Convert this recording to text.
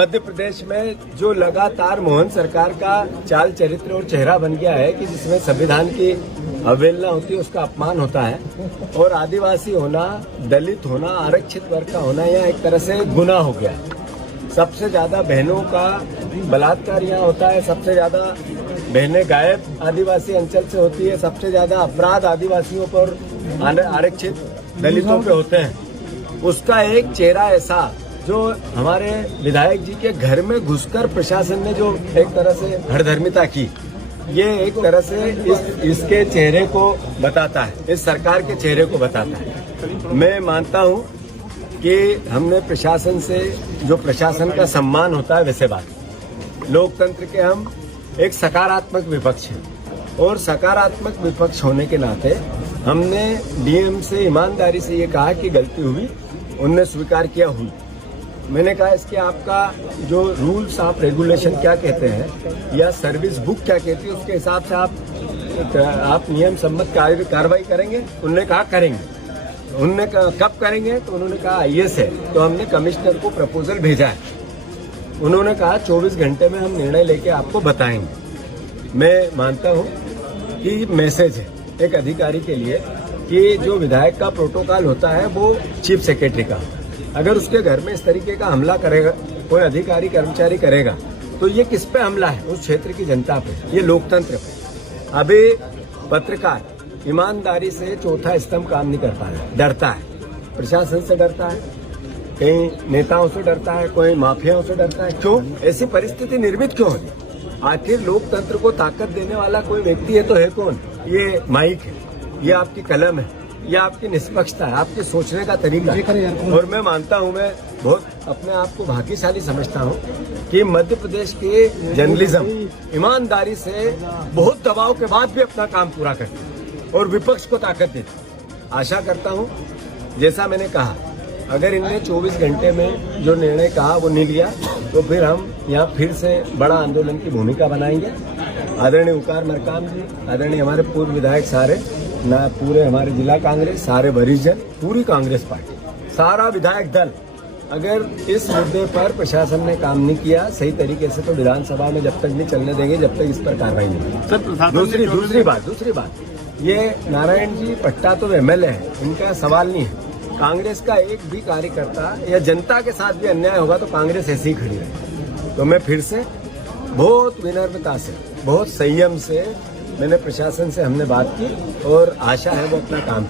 मध्य प्रदेश में जो लगातार मोहन सरकार का चाल चरित्र और चेहरा बन गया है कि जिसमें संविधान की अवहेलना होती है, उसका अपमान होता है और आदिवासी होना, दलित होना, आरक्षित वर्ग का होना यह एक तरह से गुनाह हो गया। सबसे ज्यादा बहनों का बलात्कार यहाँ होता है, सबसे ज्यादा बहनें गायब आदिवासी अंचल से होती है, सबसे ज्यादा अपराध आदिवासियों पर, आरक्षित दलितों पे होते हैं। उसका एक चेहरा ऐसा जो हमारे विधायक जी के घर में घुसकर प्रशासन ने जो एक तरह से हठधर्मिता की, ये एक तरह से इसके चेहरे को बताता है, इस सरकार के चेहरे को बताता है। मैं मानता हूं कि हमने प्रशासन से जो प्रशासन का सम्मान होता है वैसे बात, लोकतंत्र के हम एक सकारात्मक विपक्ष हैं और सकारात्मक विपक्ष होने के नाते हमने डीएम से ईमानदारी से ये कहा कि गलती हुई, उनने स्वीकार किया हुई। मैंने कहा इसके आपका जो रूल्स ऑफ रेगुलेशन क्या कहते हैं या सर्विस बुक क्या कहती है, उसके हिसाब से आप नियम सम्मत कार्रवाई करेंगे। उन्होंने कहा करेंगे। उन्होंने कहा कब करेंगे, तो उन्होंने कहा आईएएस है, तो हमने कमिश्नर को प्रपोजल भेजा है। उन्होंने कहा 24 घंटे में हम निर्णय लेके आपको बताएंगे। मैं मानता हूं कि मैसेज है एक अधिकारी के लिए कि जो विधायक का प्रोटोकॉल होता है वो चीफ सेक्रेटरी का होता है। अगर उसके घर में इस तरीके का हमला करेगा कोई अधिकारी कर्मचारी करेगा तो ये किस पे हमला है? उस क्षेत्र की जनता पे, ये लोकतंत्र पे। अभी पत्रकार ईमानदारी से चौथा स्तंभ काम नहीं कर पा रहा, डरता है, प्रशासन से डरता है, कई नेताओं से डरता है, कोई माफियाओं से डरता है। क्यों ऐसी परिस्थिति निर्मित क्यों होगी? आखिर लोकतंत्र को ताकत देने वाला कोई व्यक्ति है तो है कौन? ये माइक है, ये आपकी कलम है, ये आपकी निष्पक्षता है, आपके सोचने का तरीका है। और मैं मानता हूं, मैं बहुत अपने आप को भाग्यशाली समझता हूं कि मध्य प्रदेश के जर्नलिज्म ईमानदारी से बहुत दबाव के बाद भी अपना काम पूरा करती है और विपक्ष को ताकत देती। आशा करता हूं जैसा मैंने कहा, अगर इनने 24 घंटे में जो निर्णय कहा वो नहीं लिया तो फिर हम यहाँ फिर से बड़ा आंदोलन की भूमिका बनाएंगे। आदरणीय उकार मरकाम जी, आदरणीय हमारे पूर्व विधायक सारे ना, पूरे हमारे जिला कांग्रेस, सारे वरिष्ठ जन, पूरी कांग्रेस पार्टी, सारा विधायक दल, अगर इस मुद्दे पर प्रशासन ने काम नहीं किया सही तरीके से तो विधानसभा में जब तक नहीं चलने देंगे जब तक इस पर कार्रवाई नहीं होगी। दूसरी बात, ये नारायण जी पट्टा तो एमएलए है, इनका सवाल नहीं है। कांग्रेस का एक भी कार्यकर्ता या जनता के साथ भी अन्याय होगा तो कांग्रेस ऐसी ही खड़ी है। तो मैं फिर से बहुत विनम्रता से, बहुत संयम से मैंने प्रशासन से हमने बात की और आशा है वो अपना काम करें।